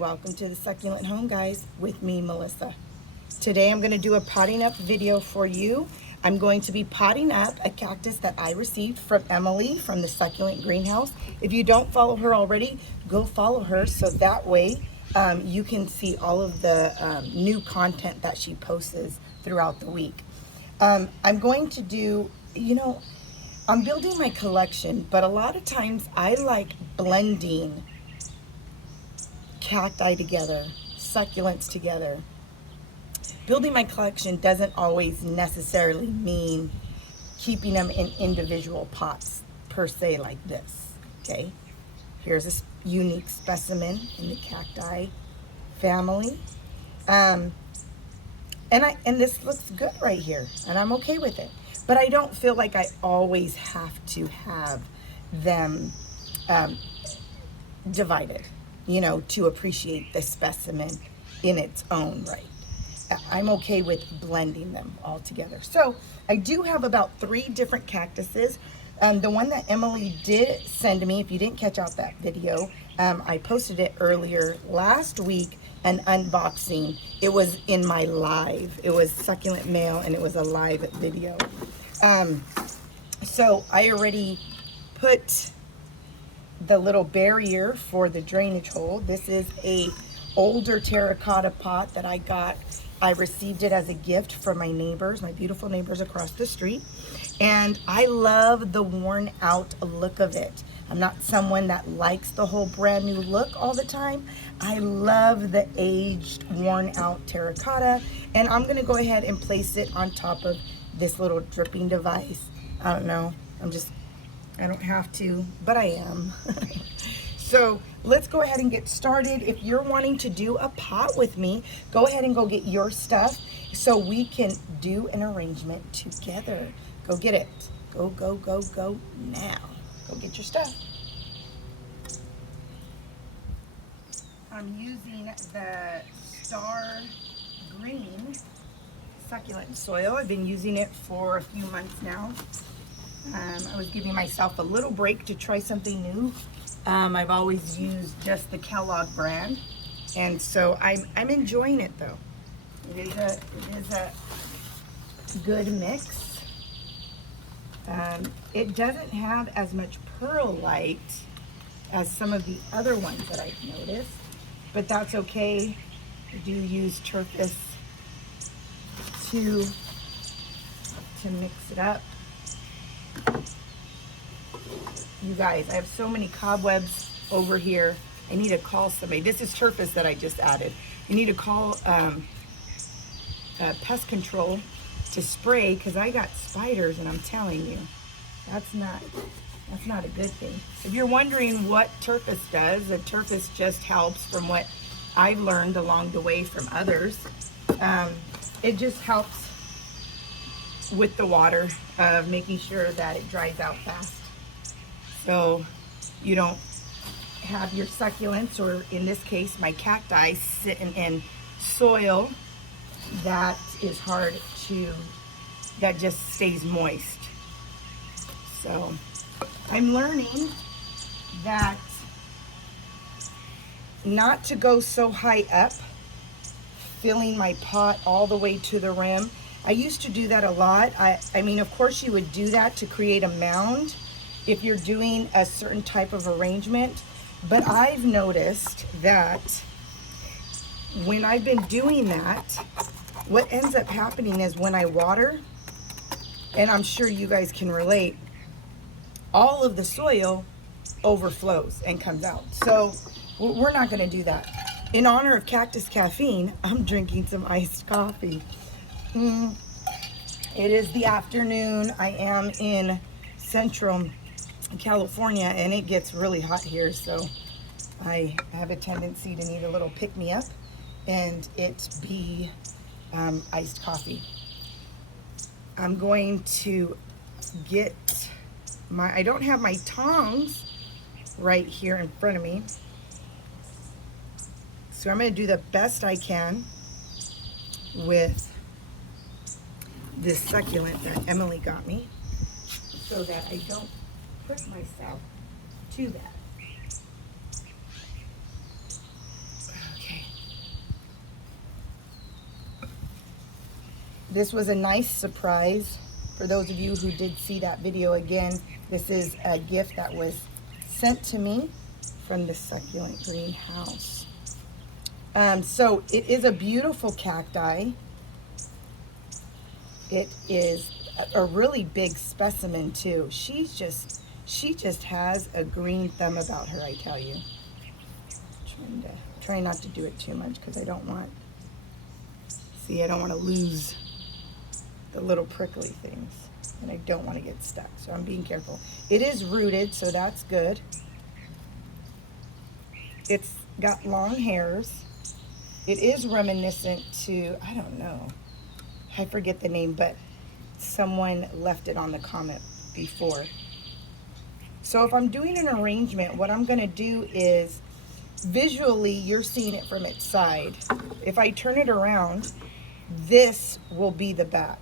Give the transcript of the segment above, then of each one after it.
Welcome to the Succulent Home, guys, with me, Melissa. Today I'm going to do a potting up video for you. I'm going to be potting up a cactus that I received from Emily from the Succulent Greenhouse. If you don't follow her already, go follow her so that way you can see all of the new content that she posts throughout the week. I'm going to do, I'm building my collection, but a lot of times I like blending cacti together, succulents together. Building my collection doesn't always necessarily mean keeping them in individual pots per se like this, okay? Here's a unique specimen in the cacti family. And this looks good right here, and I'm okay with it. But I don't feel like I always have to have them divided, to appreciate the specimen in its own right. I'm okay with blending them all together. So I do have about 3 different cactuses. The one that Emily did send me, if you didn't catch out that video, I posted it earlier last week, an unboxing. It was in my live. It was Succulent Mail, and it was a live video. So I already put the little barrier for the drainage hole. This is a older terracotta pot that I got. I received it as a gift from my neighbors, my beautiful neighbors across the street. And I love the worn out look of it. I'm not someone that likes the whole brand new look all the time. I love the aged, worn out terracotta. And I'm gonna go ahead and place it on top of this little dripping device. I don't know, I don't have to, but I am. So let's go ahead and get started. If you're wanting to do a pot with me, go ahead and go get your stuff so we can do an arrangement together. Go get it. Go now. Go get your stuff. I'm using the Star Green succulent soil. I've been using it for a few months now. I was giving myself a little break to try something new. I've always used just the Kellogg brand, and so I'm enjoying it though. It is a good mix. It doesn't have as much perlite as some of the other ones that I've noticed, but that's okay. I do use turquoise to mix it up. You guys, I have so many cobwebs over here. I need to call somebody. This is turquoise that I just added. You need to call pest control to spray, because I got spiders, and I'm telling you, that's not a good thing. If you're wondering what turquoise does, the turquoise just helps, from what I've learned along the way from others. It just helps with the water, making sure that it dries out fast. So you don't have your succulents, or in this case, my cacti, sitting in soil that is hard that just stays moist. So I'm learning that not to go so high up, filling my pot all the way to the rim. I used to do that a lot. I mean, of course you would do that to create a mound if you're doing a certain type of arrangement, but I've noticed that when I've been doing that, what ends up happening is when I water, and I'm sure you guys can relate, all of the soil overflows and comes out. So we're not gonna do that. In honor of Cactus Caffeine, I'm drinking some iced coffee. It is the afternoon. I am in Central California, and it gets really hot here, so I have a tendency to need a little pick-me-up, and it be iced coffee. I'm going to get I don't have my tongs right here in front of me, so I'm going to do the best I can with this succulent that Emily got me, so that I don't put myself to that. This was a nice surprise for those of you who did see that video. Again, this is a gift that was sent to me from the Succulent greenhouse. So it is a beautiful cacti. It is a really big specimen too. She just has a green thumb about her, I tell you. Try not to do it too much because I don't want to lose the little prickly things, and I don't want to get stuck, so I'm being careful. It is rooted, so that's good. It's got long hairs. It is reminiscent to, I don't know, I forget the name, but someone left it on the comment before. So if I'm doing an arrangement, what I'm going to do is, visually you're seeing it from its side. If I turn it around, this will be the back.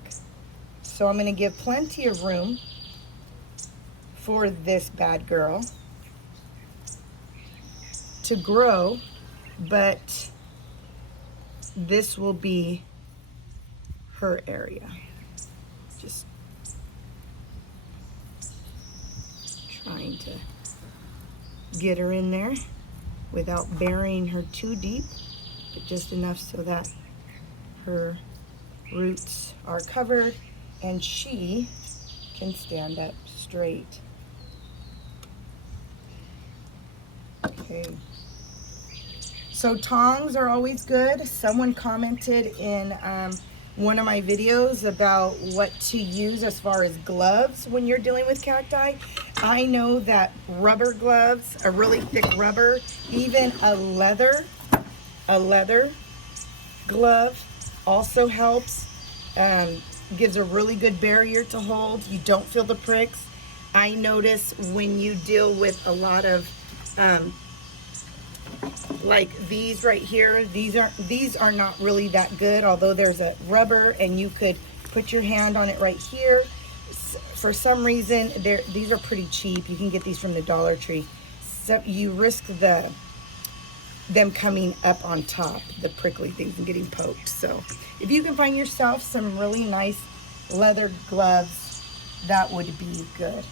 So I'm going to give plenty of room for this bad girl to grow, but this will be her area. Just trying to get her in there without burying her too deep, but just enough so that her roots are covered and she can stand up straight. Okay. So tongs are always good. Someone commented in one of my videos about what to use as far as gloves when you're dealing with cacti. I know that rubber gloves, a really thick rubber, even a leather glove also helps. Gives a really good barrier to hold. You don't feel the pricks. I notice when you deal with a lot of like these right here, these are not really that good, although there's a rubber and you could put your hand on it right here. For some reason, these are pretty cheap. You can get these from the Dollar Tree. So you risk them coming up on top, the prickly things, and getting poked. So if you can find yourself some really nice leather gloves, that would be good.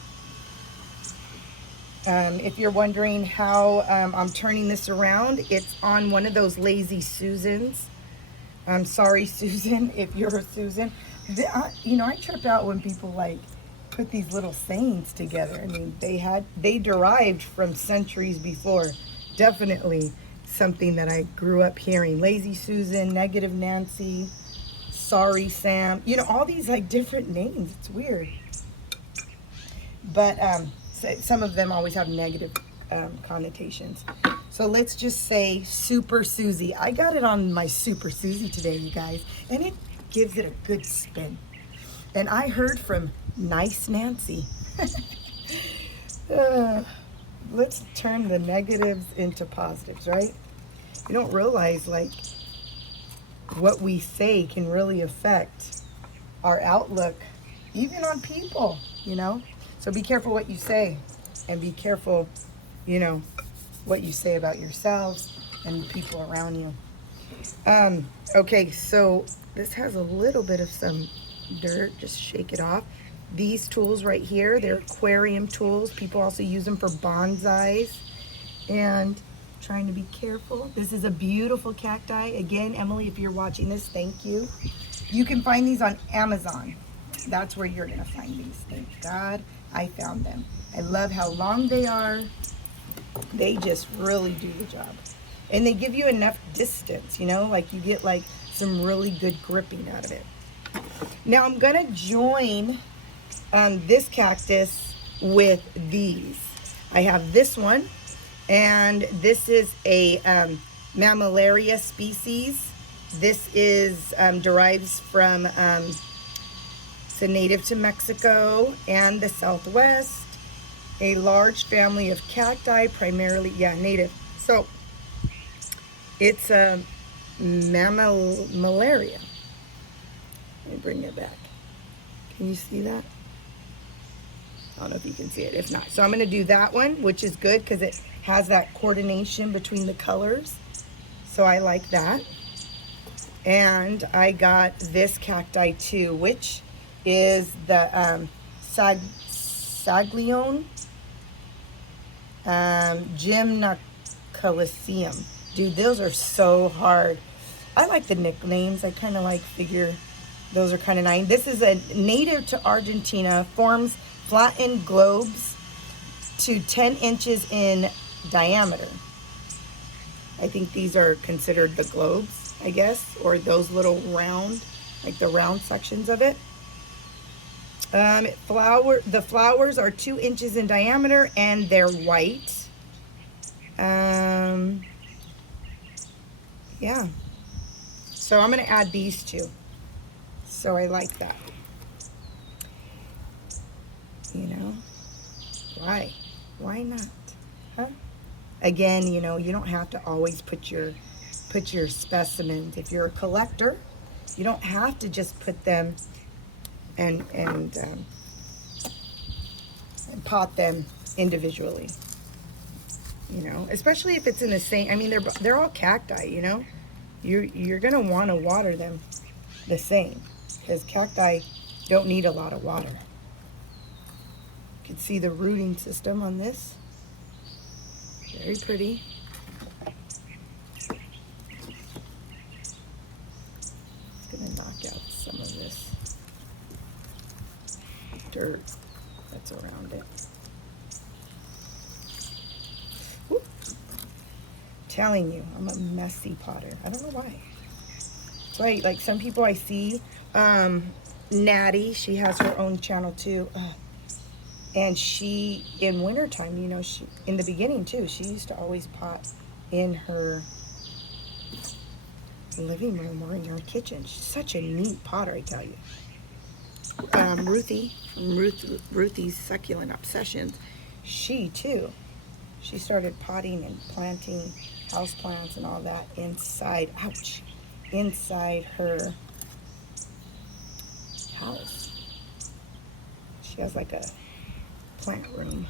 If you're wondering how I'm turning this around, it's on one of those Lazy Susans. I'm sorry, Susan, if you're a Susan. I trip out when people like put these little sayings together. I mean, they derived from centuries before. Definitely something that I grew up hearing. Lazy Susan, Negative Nancy, Sorry Sam. All these like different names. It's weird. But some of them always have negative connotations. So let's just say Super Susie. I got it on my Super Susie today, you guys, and it gives it a good spin. And I heard from Nice Nancy. Let's turn the negatives into positives, right? You don't realize like what we say can really affect our outlook, even on people, So be careful what you say, and be careful, what you say about yourselves and people around you. Okay, so this has a little bit of some dirt. Just shake it off. These tools right here, they're aquarium tools. People also use them for bonsais. And trying to be careful. This is a beautiful cacti. Again, Emily, if you're watching this, thank you. You can find these on Amazon. That's where you're going to find these. Thank God I found them. I love how long they are. They just really do the job. And they give you enough distance, like you get like some really good gripping out of it. Now I'm going to join this cactus with these. I have this one, and this is a Mammillaria species. This is derives from it's a native to Mexico and the Southwest. A large family of cacti, primarily native. So it's a Mammillaria. Let me bring it back. Can you see that? I don't know if you can see it. If not, so I'm going to do that one, which is good because it has that coordination between the colors. So I like that. And I got this cacti too, which is the Saglione Gymnacoliseum. Dude, those are so hard. I like the nicknames. I kind of like figure those are kind of nice. This is a native to Argentina, forms flattened globes to 10 inches in diameter. I think these are considered the globes, I guess, or those little round, like the round sections of it. The flowers are 2 inches in diameter and they're white. Yeah. So I'm going to add these two. So I like that. You know, why? Why not? Huh? Again, you know, you don't have to always put your specimens. If you're a collector, you don't have to just put them and pot them individually. You know, especially if it's in the same. I mean, they're all cacti. You know, you're gonna want to water them the same, because cacti don't need a lot of water. You can see the rooting system on this. Very pretty. It's gonna knock out some of this dirt that's around it. Whoop. Telling you, I'm a messy potter. I don't know why. That's why, like some people I see, Natty, she has her own channel too. And she, in wintertime, you know, she, in the beginning too, she used to always pot in her living room or in her kitchen. She's such a neat potter, I tell you. Ruthie, from Ruthie's Succulent Obsessions, she too, she started potting and planting houseplants and all that inside, ouch, inside her house. She has like a plant room.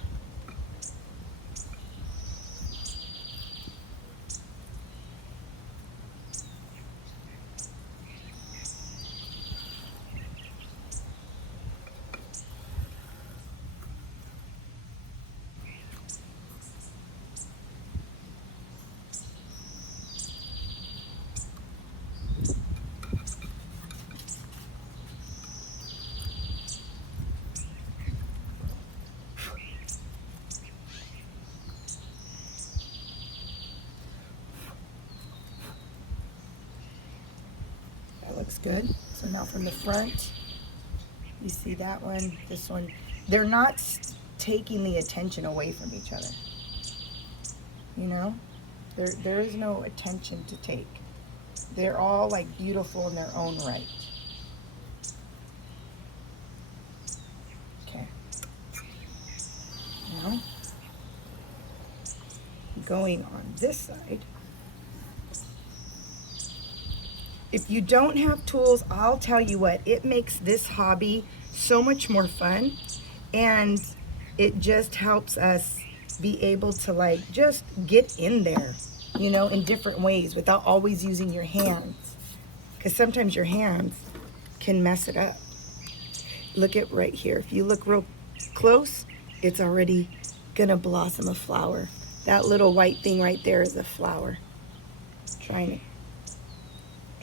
Looks good. So now from the front, you see that one, this one. They're not taking the attention away from each other. You know, there is no attention to take. They're all like beautiful in their own right. Okay. Now, going on this side. If you don't have tools, I'll tell you what, it makes this hobby so much more fun, and it just helps us be able to like just get in there, you know, in different ways without always using your hands, because sometimes your hands can mess it up. Look at right here. If you look real close, it's already gonna blossom a flower. That little white thing right there is a flower trying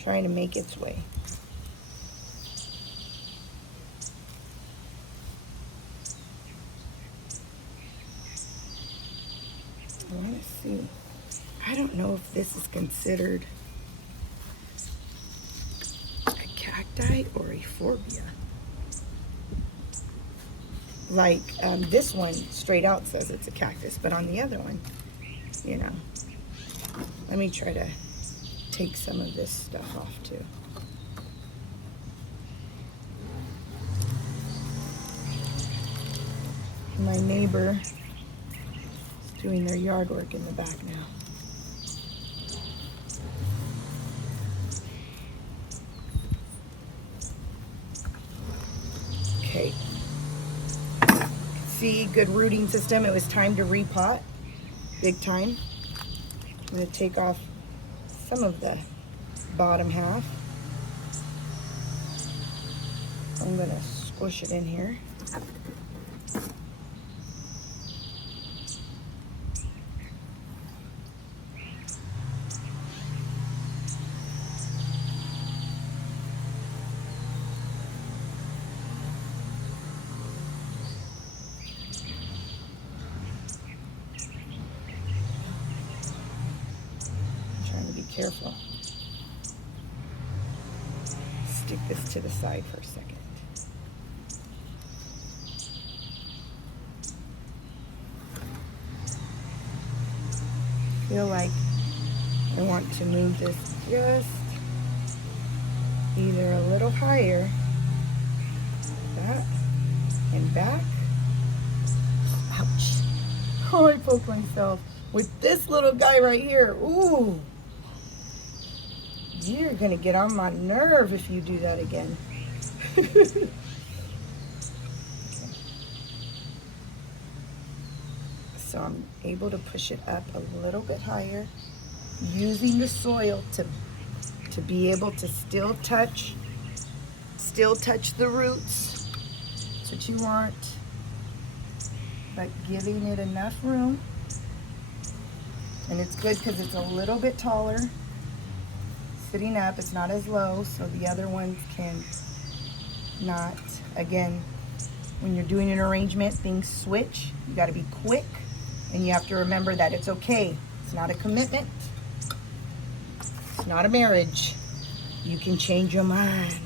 to make its way. I want to see. I don't know if this is considered a cacti or a euphorbia. Like this one straight out says it's a cactus, but on the other one, you know. Let me try to take some of this stuff off too. My neighbor is doing their yard work in the back now. Okay. See, good rooting system. It was time to repot. Big time. I'm going to take off some of the bottom half. I'm gonna squish it in here. I'm trying to be careful. Stick this to the side for a second. Feel like I want to move this just either a little higher, that, and back. Ouch. Oh, I poked myself with this little guy right here. Ooh. You're gonna get on my nerve if you do that again. Okay. So I'm able to push it up a little bit higher, using the soil to be able to still touch the roots. That's what you want, but giving it enough room. And it's good because it's a little bit taller. Sitting up, it's not as low, so the other ones can not. Again, when you're doing an arrangement, things switch. You got to be quick, and you have to remember that it's okay. It's not a commitment. It's not a marriage. You can change your mind.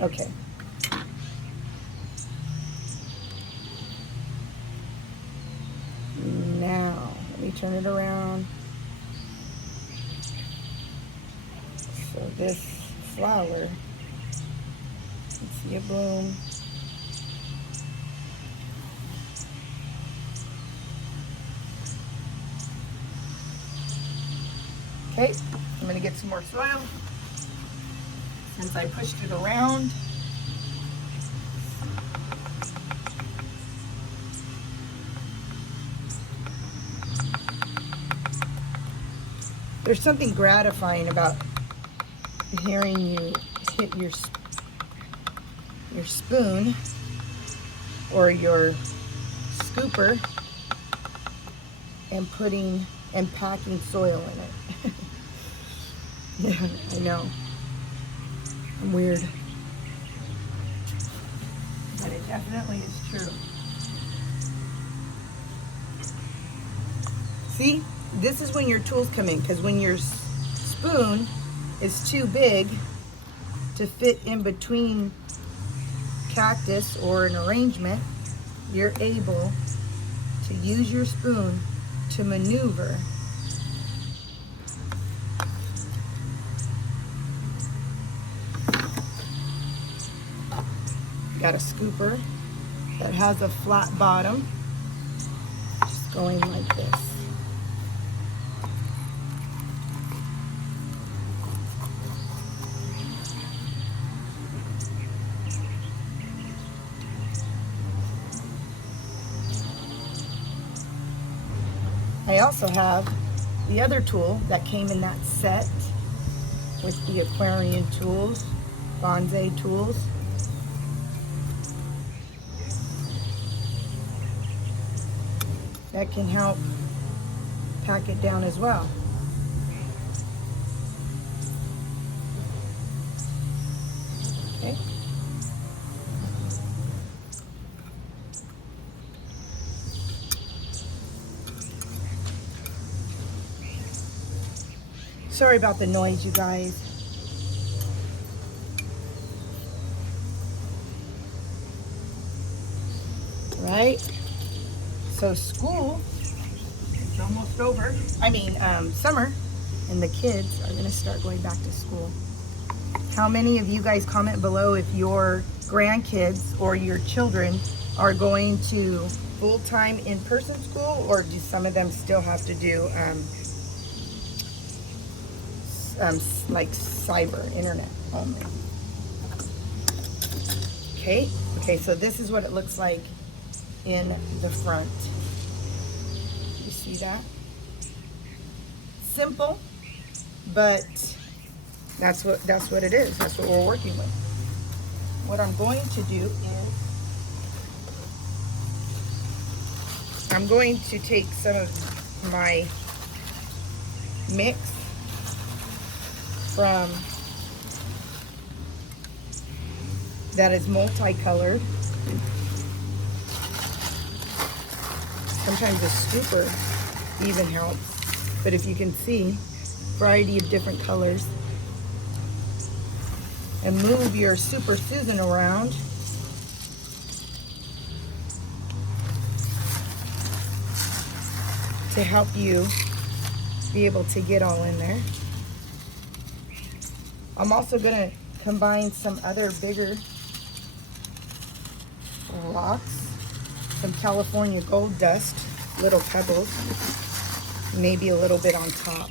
Okay. Now, let me turn it around. So this flower, you see a bloom. Okay, I'm gonna get some more soil since I pushed it around. There's something gratifying about hearing you hit your spoon or your scooper and packing soil in it. Yeah, I know. I'm weird. But it definitely is true. See, this is when your tools come in, because when your spoon is too big to fit in between cactus or an arrangement, you're able to use your spoon to maneuver. Got a scooper that has a flat bottom, just going like this. I also have the other tool that came in that set with the aquarium tools, bonsai tools. That can help pack it down as well. Okay. Sorry about the noise, you guys. Right? So school is almost over. I mean, summer, and the kids are gonna start going back to school. How many of you guys comment below if your grandkids or your children are going to full-time in-person school, or do some of them still have to do like cyber internet only? Okay, so this is what it looks like in the front. You see that? Simple, but that's what it is. That's what we're working with. what I'm going to do is I'm going to take some of my mix from that is multicolored. Sometimes a scooper even helps, but if you can see, variety of different colors. And move your Super Susan around. To help you be able to get all in there. I'm also going to combine some other bigger rocks, some California gold dust, little pebbles, maybe a little bit on top.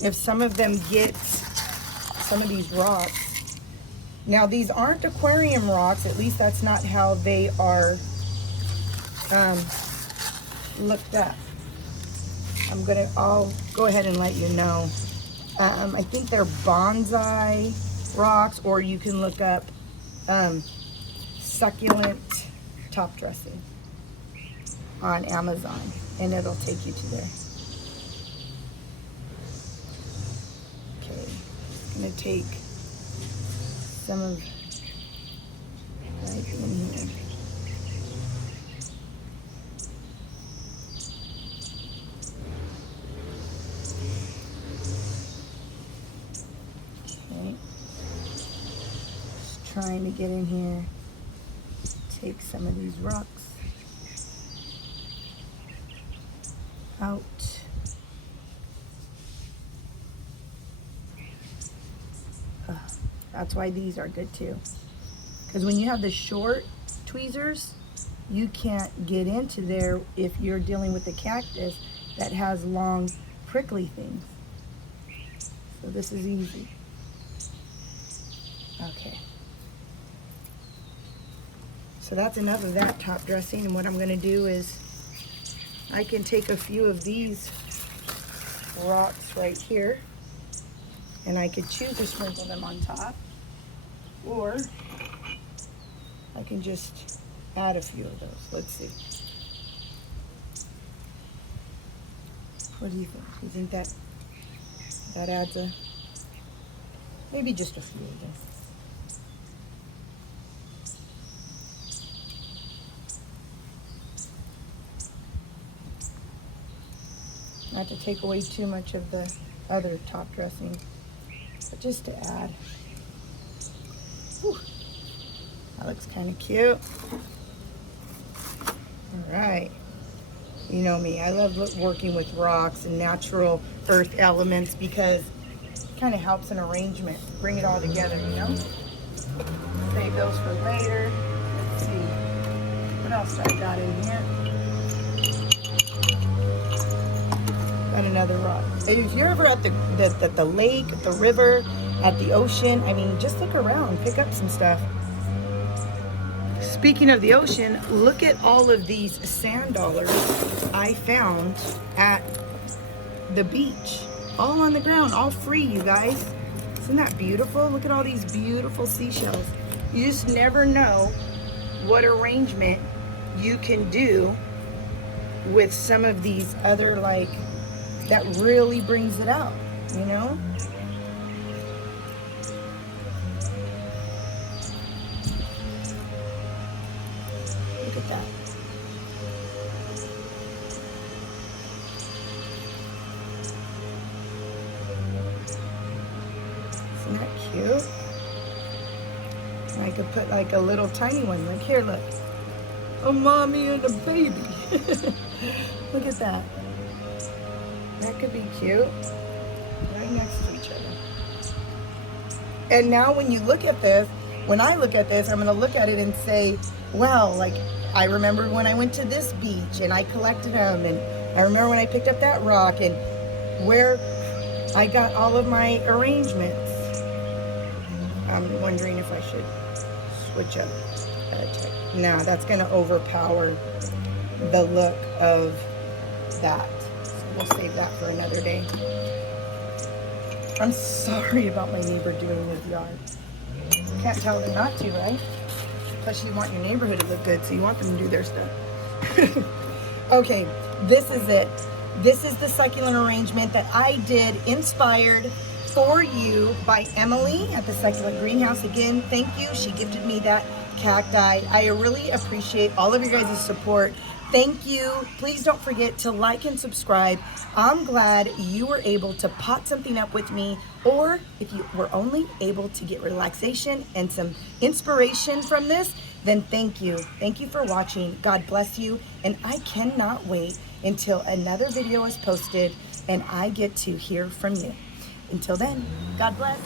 If some of them get some of these rocks, now these aren't aquarium rocks, at least that's not how they are looked up. I'll go ahead and let you know. I think they're bonsai rocks, or you can look up succulent top dressing on Amazon, and it'll take you to there. Okay, I'm gonna take some of right in here. Trying to get in here, take some of these rocks out. That's why these are good too, because when you have the short tweezers, you can't get into there if you're dealing with the cactus that has long prickly things. So this is easy. Okay. So that's enough of that top dressing, and what I'm going to do is I can take a few of these rocks right here, and I could choose to sprinkle them on top, or I can just add a few of those. Let's see. What do you think? You think that adds maybe just a few of them? Not to take away too much of the other top dressing, but just to add. Whew. That looks kind of cute. All right. You know me, I love working with rocks and natural earth elements because it kind of helps an arrangement, bring it all together, you know? Save those for later. Let's see. What else do I got in here? Another rock. If you're ever at the lake, at the river, at the ocean, I mean, just look around, pick up some stuff. Speaking of the ocean, look at all of these sand dollars I found at the beach. All on the ground, all free, you guys. Isn't that beautiful? Look at all these beautiful seashells. You just never know what arrangement you can do with some of these other, like, that really brings it out, you know? Look at that. Isn't that cute? And I could put like a little tiny one, like here, look. A mommy and a baby. Look at that. That could be cute, right next to each other. And now when you look at this, when I look at this, I'm gonna look at it and say, wow, like I remember when I went to this beach and I collected them, and I remember when I picked up that rock and where I got all of my arrangements. I'm wondering if I should switch up. No, that's gonna overpower the look of that. So we'll save that for another day. I'm sorry about my neighbor doing his yard. Can't tell them not to, right? Plus you want your neighborhood to look good, so you want them to do their stuff. Okay, this is it. This is the succulent arrangement that I did, inspired for you by Emily at the Succulent Greenhouse. Again, thank you. She gifted me that cacti. I really appreciate all of your guys' support. Thank you. Please don't forget to like and subscribe. I'm glad you were able to pot something up with me, or if you were only able to get relaxation and some inspiration from this, then thank you. Thank you for watching. God bless you. And I cannot wait until another video is posted and I get to hear from you. Until then, God bless.